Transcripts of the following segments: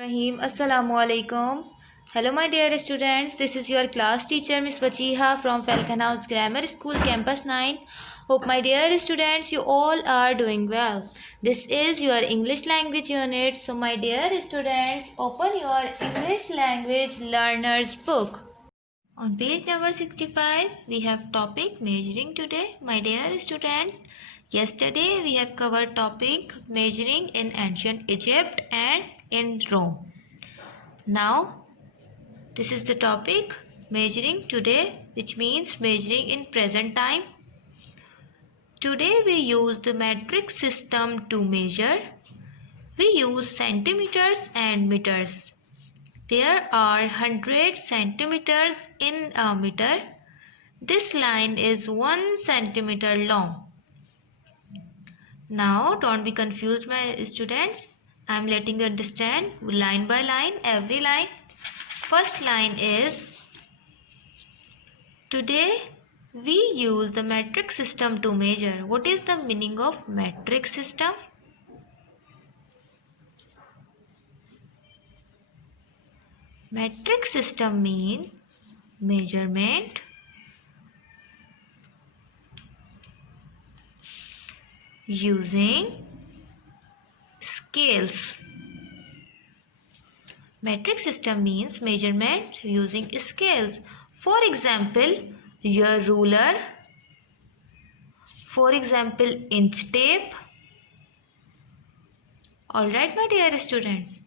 Rahim, Assalamu alaikum. Hello, my dear students. This is your class teacher, Miss Bachiha from Falcon House Grammar School, Campus 9. Hope, my dear students, you all are doing well. This is your English language unit. So, my dear students, open your English language learners book. On page number 65, we have topic measuring today. My dear students, yesterday we have covered topic measuring in ancient Egypt and in Rome. Now, this is the topic measuring today, which means measuring in present time. Today we use the metric system to measure. We use centimeters and meters. There are 100 centimeters in a meter. This line is 1 centimeter long. Now, don't be confused, my students. I am letting you understand line by line, every line. First line is, today we use the metric system to measure. What is the meaning of metric system? Metric system means measurement using scales. Metric system means measurement using scales. For example, your ruler. For example, inch tape. Alright, my dear students.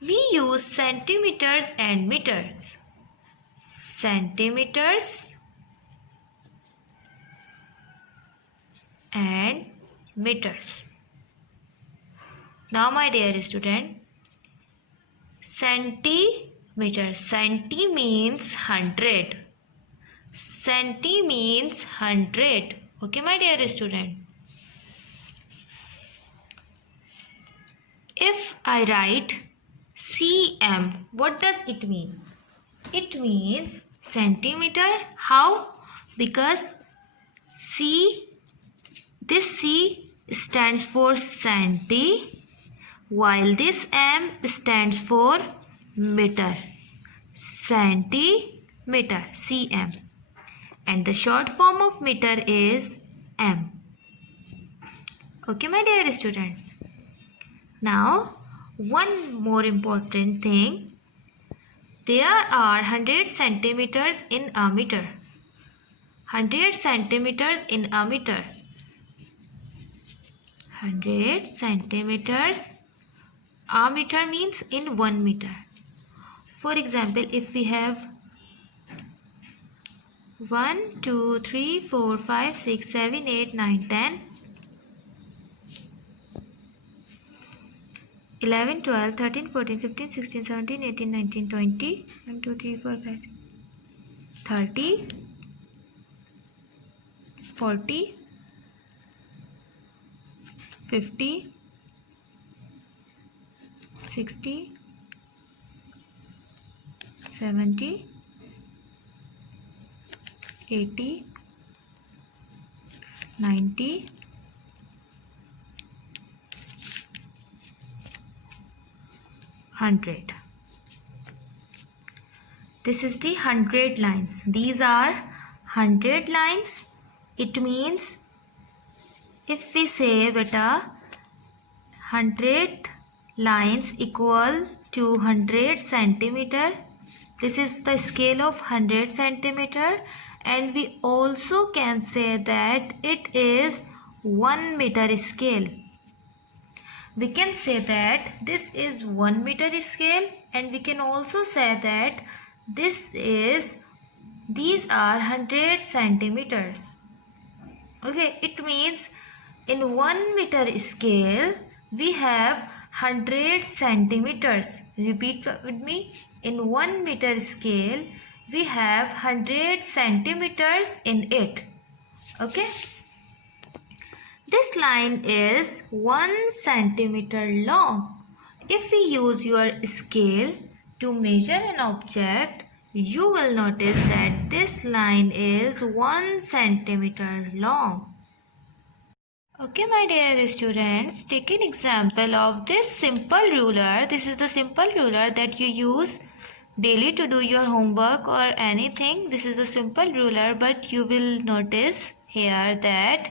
We use centimeters and meters. Centimeters and meters. Now, my dear student, centimeter. Centi means 100. Centi means 100. Okay, my dear student. If I write cm, what does it mean? It means centimeter. How? Because this C stands for centi, while this M stands for meter. Centimeter, cm. And the short form of meter is m. Okay, my dear students. Now, one more important thing. There are 100 centimeters in a meter. 100 centimeters in a meter. 100 centimeters. A meter means in 1 meter. For example, if we have 1, 2, 3, 4, 5, 6, 7, 8, 9, 10, 11, 12, 13, 14, 15, 16, 17, 18, 19, 20, 1, 2, 3, 4, 5, 6, 30, 40, 50, 60, 70, 80, 90, 100. This is the 100 lines. These are 100 lines. It means if we say beta 100 lines equal to 100 centimeter. This is the scale of 100 centimeter, and we also can say that it is 1 meter scale. We can say that this is 1 meter scale, and we can also say that these are 100 centimeters. Okay, it means in 1 meter scale we have 100 centimeters. Repeat with me. In 1 meter scale we have 100 centimeters in it. Okay. This line is 1 centimeter long. If we use your scale to measure an object, you will notice that this line is 1 centimeter long. Okay, my dear students, take an example of this simple ruler. This is the simple ruler that you use daily to do your homework or anything. This is a simple ruler, but you will notice here that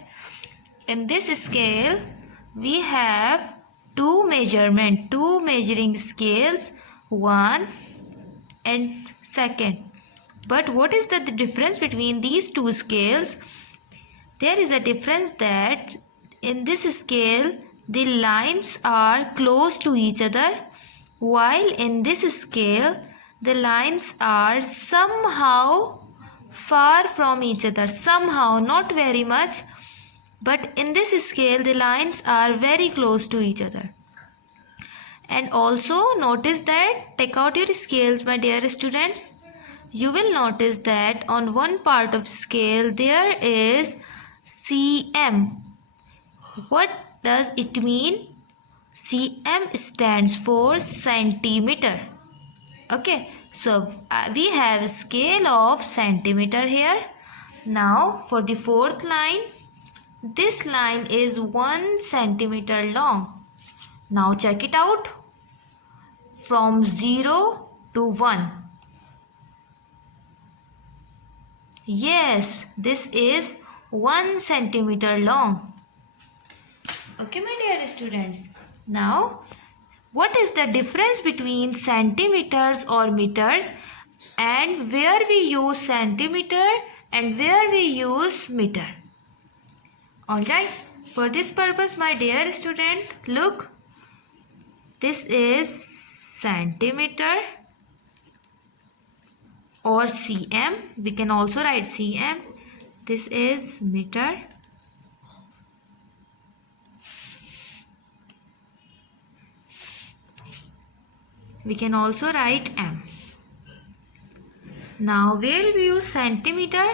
in this scale we have two measuring scales, one and second. But what is the difference between these two scales? There is a difference that in this scale the lines are close to each other, while in this scale the lines are somehow far from each other. Somehow, not very much, but in this scale the lines are very close to each other. And also notice that, take out your scales, my dear students. You will notice that on one part of scale there is cm. What does it mean? cm stands for centimeter. Okay, so we have scale of centimeter here. Now for the fourth line, this line is 1 centimeter long. Now check it out. From 0 to 1. Yes, this is 1 centimeter long. Okay, my dear students. Now, what is the difference between centimeters or meters, and where we use centimeter and where we use meter? Alright, for this purpose, my dear student, look, this is centimeter or cm. We can also write cm. This is meter. We can also write m. Now where we use centimeter?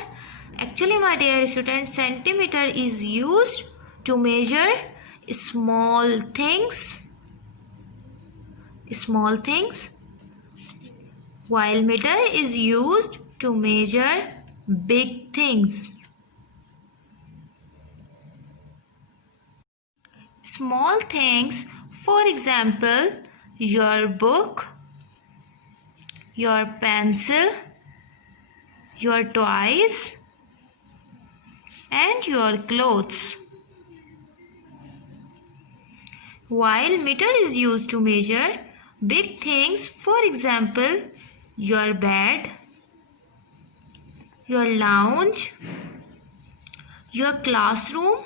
Actually, my dear students, centimeter is used to measure small things, while meter is used to measure big things. Small things, for example, your book, your pencil, your toys, and your clothes. While meter is used to measure big things, for example, your bed, your lounge, your classroom,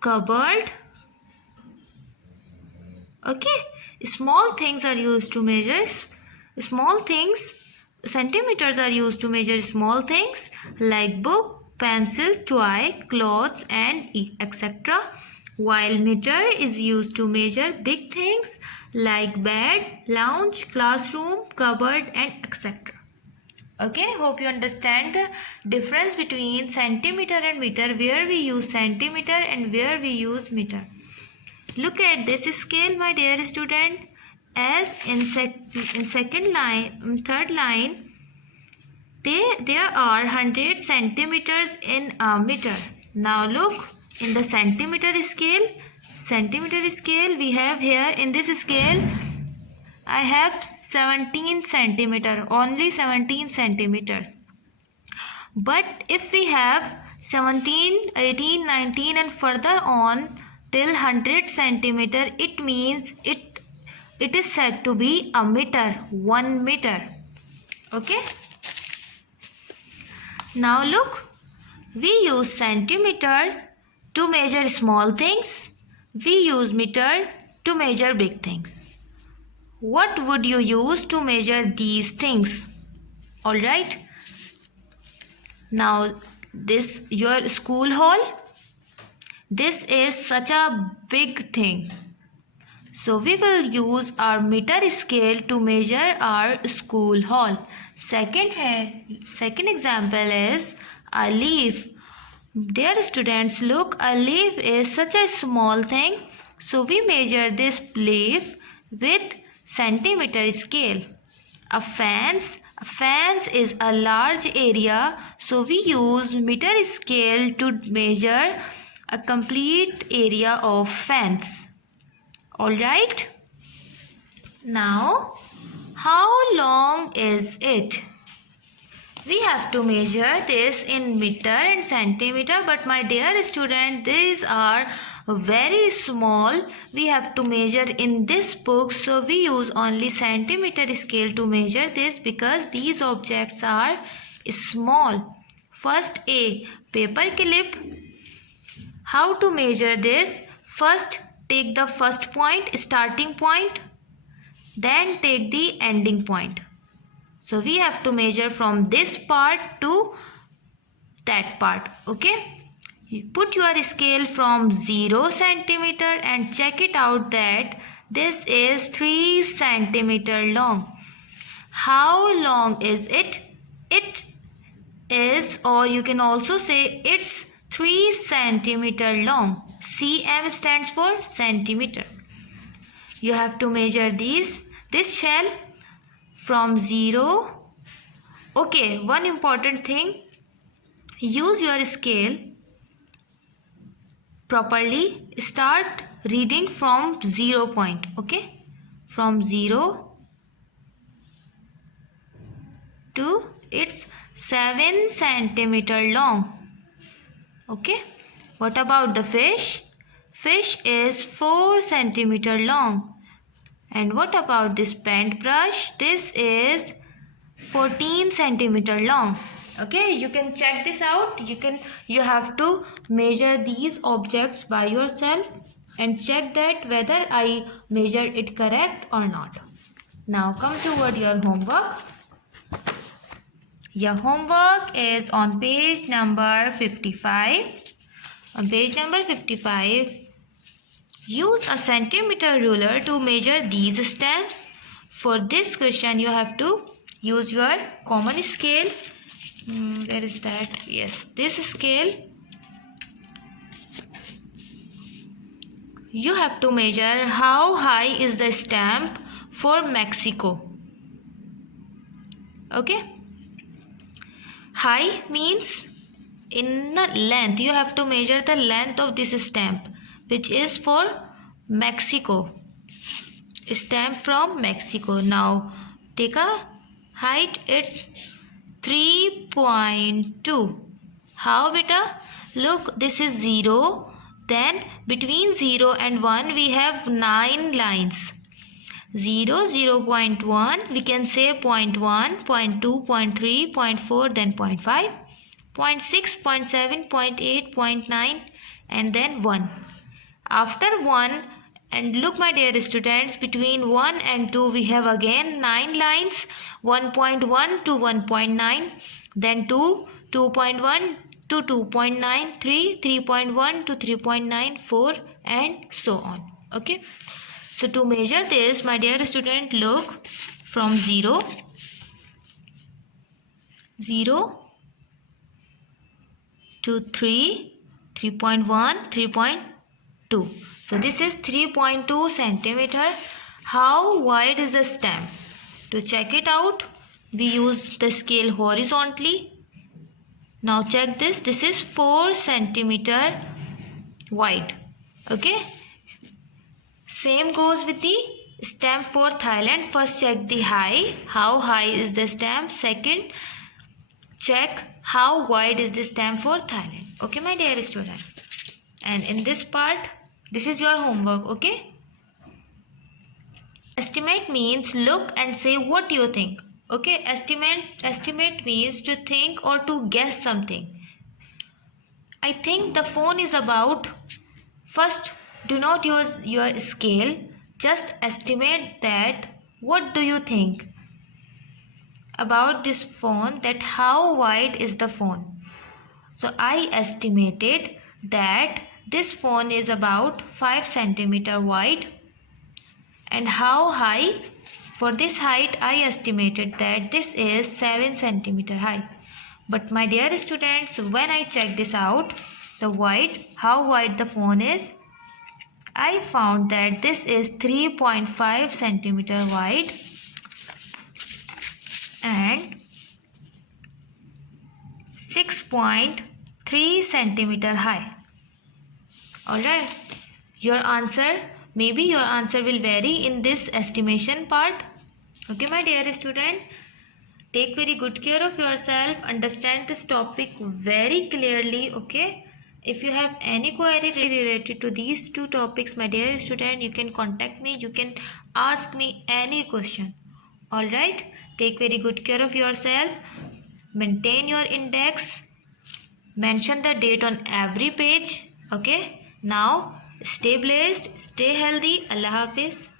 cupboard. Okay, small things are used to measure small things. Centimeters are used to measure small things like book, pencil, toy, clothes, and etc. While meter is used to measure big things like bed, lounge, classroom, cupboard, and etc. Okay, hope you understand the difference between centimeter and meter, where we use centimeter and where we use meter. Look at this scale, my dear student. As in third line, there are 100 centimeters in a meter. Now look, in the centimeter scale, we have here in this scale, I have 17 centimeter, only 17 centimeters. But if we have 17, 18, 19 and further on till 100 centimeter, it means it is said to be a meter, 1 meter. Okay. Now look, we use centimeters to measure small things. We use meter to measure big things. What would you use to measure these things? Alright. Now this your school hall. This is such a big thing. So we will use our meter scale to measure our school hall. Second example is a leaf. Dear students, look, a leaf is such a small thing. So we measure this leaf with centimeter scale. A fence Fans is a large area, so we use meter scale to measure a complete area of fans. Alright? Now, how long is it? We have to measure this in meter and centimeter, but my dear student, these are very small. We have to measure in this book, so we use only centimeter scale to measure this because these objects are small. First, a paper clip. How to measure this? First, take the first point, starting point, then take the ending point. So we have to measure from this part to that part. Okay. You put your scale from 0 centimeter and check it out that this is 3 centimeter long. How long is it? It is, or you can also say it's 3 centimeter long. cm stands for centimeter. You have to measure this shell from 0. Okay, one important thing, use your scale properly. Start reading from 0 point. Okay, from 0 to it's 7 centimeter long. Okay, what about the fish? Fish is 4 centimeter long. And what about this paintbrush? This is 14 centimeter long. Okay, you can check this out. You have to measure these objects by yourself and check that whether I measured it correct or not. Now come toward your homework. Your homework is on page number 55. On page number 55, use a centimeter ruler to measure these stamps. For this question, you have to use your common scale. Where is that? Yes, this scale. You have to measure how high is the stamp for Mexico. Okay. High means in the length. You have to measure the length of this stamp, which is for Mexico. Stamp from Mexico. Now take a height. It's 3.2. How beta? Look, this is 0. Then between 0 and 1 we have 9 lines. 0, 0.1, we can say 0.1, 0.2, 0.3, 0.4, then 0.5, 0.6, 0.7, 0.8, 0.9, and then 1. After 1, and look my dear students, between 1 and 2 we have again 9 lines, 1.1 to 1.9, then 2, 2.1 to 2.9, 3, 3.1 to 3.9, 4, and so on. Okay. So to measure this, my dear student, look from 0 to 3, 3.1, 3.2. So this is 3.2 centimeter. How wide is the stamp? To check it out, we use the scale horizontally. Now check this. This is 4 centimeter wide. Okay. Same goes with the stamp for Thailand. First check the height. How high is the stamp? Second, check how wide is the stamp for Thailand. Okay, my dear student. And in this part, this is your homework. Okay. Estimate means look and say what you think. Okay. Estimate means to think or to guess something. I think the phone is about. First, do not use your scale. Just estimate that. What do you think about this phone? That how wide is the phone? So I estimated that this phone is about 5 centimeter wide. And how high? For this height, I estimated that this is 7 centimeter high. But my dear students, when I check this out, the wide, how wide the phone is, I found that this is 3.5 centimeter wide and 6.3 centimeter high. Alright, your answer, maybe your answer will vary in this estimation part. Okay, my dear student, take very good care of yourself, understand this topic very clearly. Okay, if you have any query related to these two topics, my dear student, you can contact me, you can ask me any question. Alright, take very good care of yourself, maintain your index, mention the date on every page. Okay, now stay blessed, stay healthy. Allah Hafiz.